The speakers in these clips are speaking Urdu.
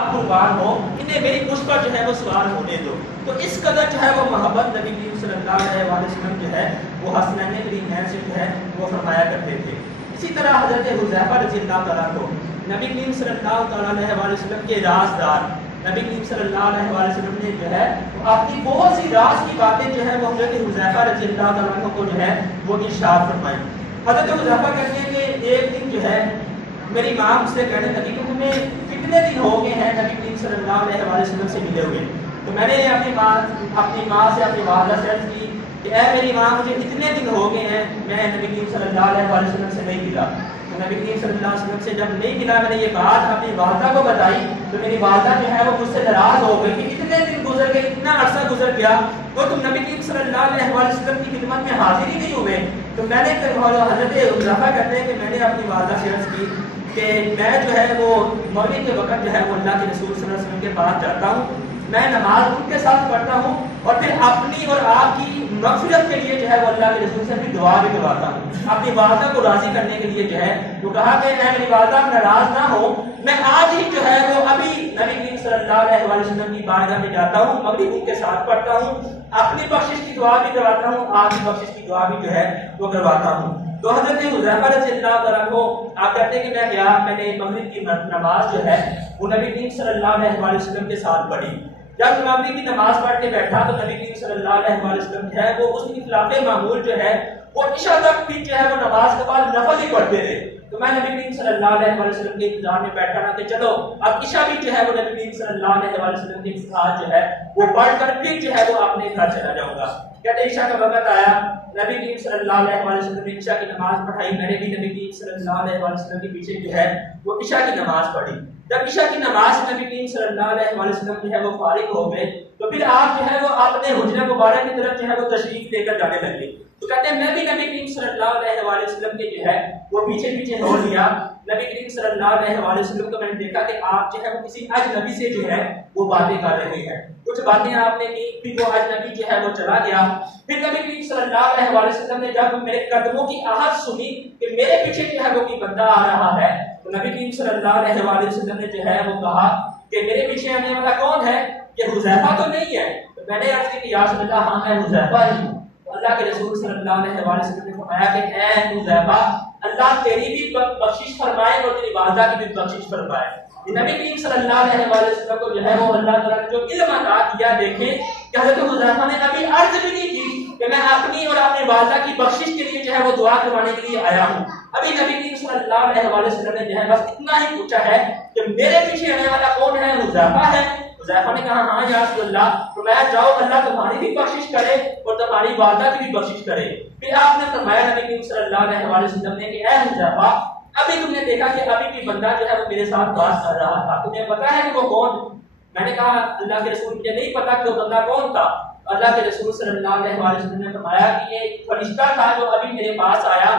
آپ قربان ہو، انہیں میری مجھ پر جو ہے وہ سوار ہونے دو۔ تو اس قدر جو ہے وہ محبت نبی کریم صلی اللہ علیہ وسلم جو ہے وہ حسنین کریمین سے جو ہے وہ فرمایا کرتے تھے۔ اسی طرح حضرت حذیفہ رضی اللہ تعالیٰ کو نبی کریم صلی اللہ تعالیٰ علیہ وسلم کے رازدار نبی کریم صلی اللہ علیہ وسلم نے جو ہے اپنی بہت سی راز کی باتیں جو ہے وہ حضرت حذیفہ رضی اللہ تعالیٰ کو جو ہے وہ ارشاد فرمائی۔ حضرت حذیفہ کہتے ہیں کہ ایک دن جو ہے میری ماں مجھ سے کہنے لگی کہ تمہیں کتنے دن ہو گئے ہیں نبی کریم صلی اللہ علیہ وسلم سے ملے ہوئے؟ تو میں نے اپنی ماں سے اپنی والدہ سے عرض کی کہ اے میری ماں مجھے اتنے دن ہو گئے ہیں میں نبی کریم صلی اللہ علیہ وسلم سے نہیں ملا۔ تو نبی کریم صلی اللہ علیہ وسلم سے جب نہیں ملا میں نے یہ بات اپنی والدہ کو بتائی تو میری والدہ جو ہے وہ مجھ سے ناراض ہو گئی کہ اتنے دن گزر گئے، اتنا عرصہ گزر گیا تو تم نبی کریم صلی اللہ علیہ وسلم کی خدمت میں حاضر ہی نہیں ہوئے۔ تو میں نے حضرت حذیفہ کہتے ہیں کہ میں نے اپنی والدہ سے عرض کی کہ میں جو ہے وہ مغرب کے وقت جو ہے وہ اللہ کے رسول صلی اللہ علیہ وسلم کے پاس جاتا ہوں، میں نماز ان کے ساتھ پڑھتا ہوں اور پھر اپنی اور آپ کی مغفرت کے لیے جو ہے وہ اللہ کے رسول سے بھی دعا بھی کرواتا ہوں، اپنی والدہ کو راضی کرنے کے لیے جو ہے وہ کہا کہ اے میری والدہ ناراض نہ ہو، میں آج ہی جو ہے وہ ابھی نبی کریم صلی اللہ علیہ وسلم کی بارگاہ میں جاتا ہوں، مغرب ان کے ساتھ پڑھتا ہوں، اپنی بخشش کی دعا بھی کرواتا ہوں، آپ کی بخشش کی دعا بھی جو ہے وہ کرواتا ہوں۔ تو حضرت حذیفہ رضی اللہ تعالیٰ عنہ آپ کہتے ہیں کہ میں گیا، میں نے مغرب کی نماز جو ہے وہ نبی کریم صلی اللہ علیہ وسلم کے ساتھ پڑھی۔ جب مغرب کی نماز پڑھ کے بیٹھا تو نبی کریم صلی اللہ علیہ وسلم جو ہے وہ اس کی خلاف معمول جو ہے وہ عشاء تک بھی جو ہے وہ نماز کے بعد نفل ہی پڑھتے تھے۔ تو میں نبی کریم صلی اللہ علیہ وسلم کے انتظار میں بیٹھا نا کہ چلو اب عشاء بھی جو ہے وہ نبی کریم صلی اللہ علیہ وسلم کے ساتھ جو ہے وہ پڑھ کر پھر جو ہے وہ اپنے گھر چلا جاؤں گا۔ کہتے عشاء کا وقت آیا، نبی کریم صلی اللہ علیہ وسلم نے عشاء کی نماز پڑھائی، میں نے بھی نبی کریم صلی اللہ علیہ وسلم کے پیچھے جو ہے وہ عشاء کی نماز پڑھی۔ جب عشاء کی نماز نبی کریم صلی اللہ علیہ وسلم جو ہے وہ فارغ ہو گئے تو پھر آپ جو ہے وہ اپنے حجرہ مبارک کی طرف جو ہے وہ تشریف لے کر جانے لگے۔ تو کہتے ہیں میں بھی نبی کریم صلی اللہ علیہ وسلم کے جو ہے وہ پیچھے پیچھے ہو لیا۔ نبی کریم صلی اللہ علیہ وسلم کو میں نے دیکھا کہ آپ جو ہے وہ کسی اجنبی سے جو ہے وہ باتیں کر رہے ہیں، کچھ باتیں آپ نے کی، پھر وہ اجنبی جو ہے وہ چلا گیا۔ پھر نبی کریم صلی اللہ علیہ وسلم نے جب میرے قدموں کی آہٹ سنی کہ میرے پیچھے جو ہے وہ کوئی بندہ آ رہا ہے تو نبی کریم صلی اللہ علیہ وسلم نے جو ہے وہ کہا کہ میرے پیچھے آنے والا کون ہے؟ یہ حذیفہ تو نہیں ہے؟ تو میں نے عرض کی کہ یا رسول اللہ ہاں میں حذیفہ ہی ہوں۔ اللہ کے رسول صلی اللہ علیہ وسلم نے فرمایا کہ اے حذیفہ اللہ تیری بھی بخشش فرمائے اور تیری والدہ کی بھی بخشش فرمائے۔ نبی کریم صلی اللہ علیہ وسلم کو جو ہے وہ اللہ تعالیٰ نے جو علم عطا کیا، دیکھیں کہ حضرت حذیفہ نے ابھی عرض بھی نہیں کی کہ میں اپنی اور اپنی والدہ کی بخشش کے لیے جو ہے وہ دعا کروانے کے لیے آیا ہوں، ابھی نبی کریم صلی اللہ علیہ وسلم نے جو ہے بس اتنا ہی پوچھا ہے کہ میرے پیچھے آنے والا کون ہے؟ حذیفہ ہے۔ حذیفہ نے کہا ہاں یا رسول اللہ، تو میں جاؤ اللہ تمہاری بھی بخشش کرے اور تمہاری والدہ کی بھی بخشش کرے۔ پھر آپ نے فرمایا نبی کریم صلی اللہ علیہ وسلم نے کہ اے حذیفہ ابھی تم نے دیکھا کہ ابھی بھی بندہ جو ہے وہ میرے ساتھ بات کر رہا تھا، تمہیں پتا ہے کہ وہ کون؟ میں نے کہا اللہ کے رسول مجھے نہیں پتا کہ وہ بندہ کون تھا۔ اللہ کے رسول صلی اللہ علیہ وسلم نے فرمایا کہ یہ فرشتہ تھا جو ابھی میرے پاس آیا،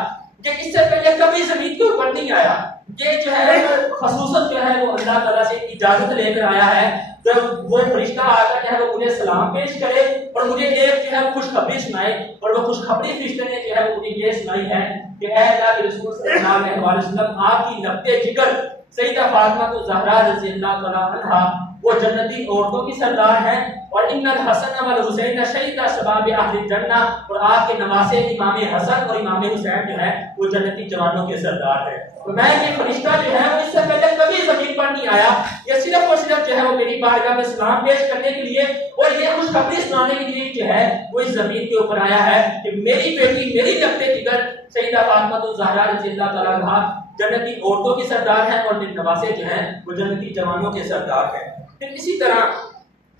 کہ اس سے پہلے کبھی زمین کے اوپر نہیں آیا، یہ جو ہے خصوصاً جو ہے وہ اللہ تعالیٰ سے اجازت لے کر آیا ہے جب وہ فرشتہ آ کر جو ہے وہ مجھے سلام پیش کرے اور مجھے ایک جو ہے خوشخبری سنائے، اور وہ خوشخبری فرشتے نے جو ہے وہ مجھے یہ سنائی ہے کہ اے اللہ کے رسول صلی اللہ علیہ وسلم آپ کی لبتے جگر سیدہ فاطمہ الزہرا رضی اللہ تعالیٰ عنہا وہ جنتی عورتوں کی سردار ہیں، اور ان الحسن والحسین شہیدا شباب اہل الجنہ، اور آپ کے نواسے امام حسن اور امام حسین جو ہے وہ جنتی جوانوں کے سردار ہیں۔ تو میں یہ فرشتہ جو ہے وہ اس سے پہلے کبھی زمین پر نہیں آیا، یہ صرف اور صرف جو ہے وہ میری بارگاہ میں سلام پیش کرنے کے لیے اور یہ خوشخبری سنانے کے لیے جو ہے وہ اس زمین کے اوپر آیا ہے کہ میری بیٹی میری لبتے جگر سیدہ فاطمہ الزہرا رضی اللہ تعالیٰ عنہا جنتی عورتوں کی سردار ہیں اور میرے نواسے جو ہیں وہ جنتی جوانوں کے سردار ہیں۔ پھر اسی طرح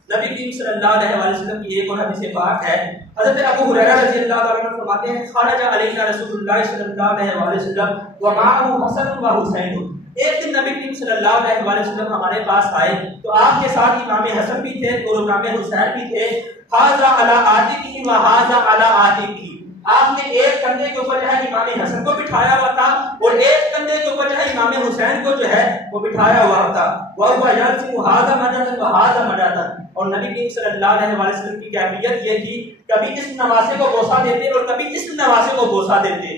نبی کریم صلی اللہ علیہ وسلم کی ایک اور حدیث پاک ہے، حضرت ابو ہریرہ رضی اللہ تعالیٰ عنہ فرماتے ہیں خرج علینا رسول اللہ صلی اللہ علیہ وسلم ومعه حسن و حسین۔ ایک دن نبی کریم صلی اللہ علیہ وسلم ہمارے پاس آئے تو آپ کے ساتھ امام حسن بھی تھے اور امام حسین بھی تھے، ھذا علی عاتقہ و ھذا علی عاتقہ، آپ نے ایک کندھے کے اوپر جو ہے امام حسن کو بٹھایا ہوا تھا اور ایک کندھے کے اوپر جو ہے امام حسین کو جو ہے وہ بٹھایا ہوا تھا، وَهُوَ يَلْزِمُ هَذَا مَجَةً وَهَذَا مَجَةً، اور نبی کریم صلی اللہ علیہ وسلم کی کیفیت یہ تھی کبھی اس نواسے کو بوسہ دیتے اور کبھی اس نواسے کو بوسہ دیتے۔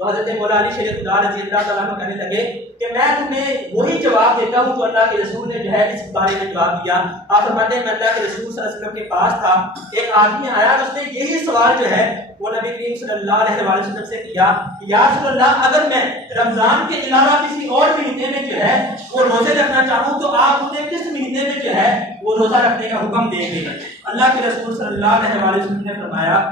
تو حضرت مولا علی شریف خدا رضی اللہ تعالیٰ عنہ کہنے لگے کہ میں تمہیں وہی جواب دیتا ہوں جو اللہ کے رسول نے جو ہے اس بارے میں جواب دیا. آپ فرماتے ہیں میں اللہ کے رسول صلی اللہ علیہ وسلم کے پاس تھا, ایک آدمی آیا اور اس نے یہی سوال جو ہے وہ نبی کریم صلی اللہ علیہ وسلم سے کیا کہ یا رسول اللہ اگر میں رمضان کے علاوہ کسی اور مہینے میں جو ہے وہ روزے رکھنا چاہوں تو آپ مجھے کس مہینے میں جو ہے وہ روزہ رکھنے کا حکم دیں گے؟ اللہ کے رسول صلی اللہ علیہ وسلم نے فرمایا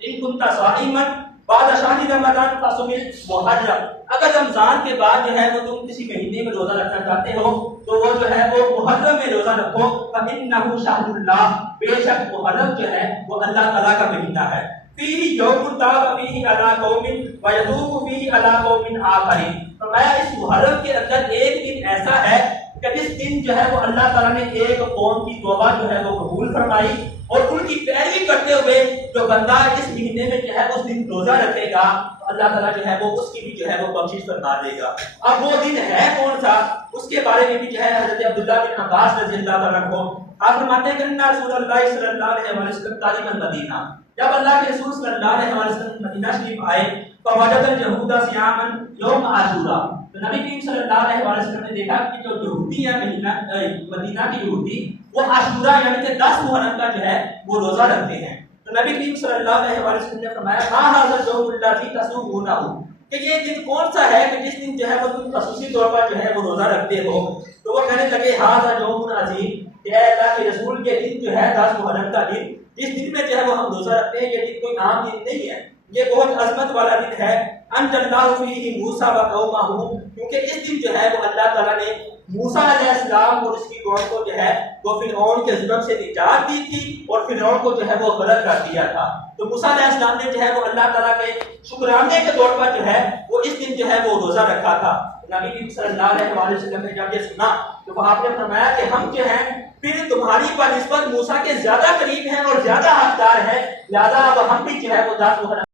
ان کنت صائما بعد شهر رمضان فصم المحرم, اگر رمضان کے بعد جو ہے وہ تم کسی مہینے میں روزہ رکھنا چاہتے ہو تو وہ جو ہے وہ محرم میں روزہ رکھو, فإنه شهر الله, بے شک محرم جو ہے وہ اللہ تعالیٰ کا مہینہ ہے. فيه يوم تاب فيه على قوم ويتوب فيه على قوم آخرين, فرمایا اس محرم کے اندر ایک دن ایسا ہے کہ جس دن جو ہے وہ اللہ تعالیٰ نے ایک قوم کی توبہ جو ہے وہ قبول فرمائی اور ان کی پیروی کرتے ہوئے جو بندہ اس مہینے میں جو ہے اس دن روزہ رکھے گا تو اللہ تعالیٰ جو ہے وہ اس کی بھی جو ہے وہ بخشش فرما دے گا. اب وہ دن ہے کون سا, اس کے بارے میں بھی جو ہے حضرت عبداللہ بن عباس رضی اللہ عنہ کو آپ فرماتے ہیں کہ رسول اللہ صلی اللہ علیہ وسلم قادم المدینہ, جب اللہ کے رسول صلی اللہ علیہ وسلم مدینہ شریف آئے فوجد اليهود صياما يوم عاشوراء, تو نبی کریم صلی اللہ علیہ وسلم نے دیکھا کہ جو یہودی ہیں مدینہ کے یہودی وہ عاشوراء یعنی کہ 10 محرم کا جو ہے وہ روزہ رکھتے ہیں. تو نبی کریم صلی اللہ علیہ وسلم نے فرمایا ما هذا اليوم الذي تصومونه, کہ یہ دن کون سا ہے کہ جس دن جو ہے وہ تم خصوصی طور پر جو ہے وہ روزہ رکھتے ہو؟ تو وہ کہنے لگے هذا يوم عظیم, کہ اے اللہ کے رسول کے دن جو ہے 10 محرم کا دن, جس دن میں جو ہے وہ ہم روزہ رکھتے ہیں یہ دن کوئی عام دن نہیں ہے, یہ بہت عظمت والا دن ہے. انجى الله فيه موسى وقومه, کیونکہ اس دن جو ہے وہ اللہ تعالیٰ نے موسیٰ علیہ السلام اور اس کی قوم کو جو ہے وہ فرعون کے ظلم سے نجات دی تھی اور فرعون کو جو ہے وہ غرق کر دیا تھا. تو موسیٰ علیہ السلام نے جو ہے وہ اللہ تعالیٰ کے شکرانے کے طور پر جو ہے وہ اس دن جو ہے وہ روزہ رکھا تھا. نبی صلی اللہ علیہ وسلم نے جب یہ سنا تو آپ نے فرمایا کہ ہم جو ہیں پھر تمہاری بنسبت موسیٰ کے زیادہ قریب ہیں اور زیادہ حقدار ہیں, لہذا اب ہم بھی جو ہے وہ 10 محرم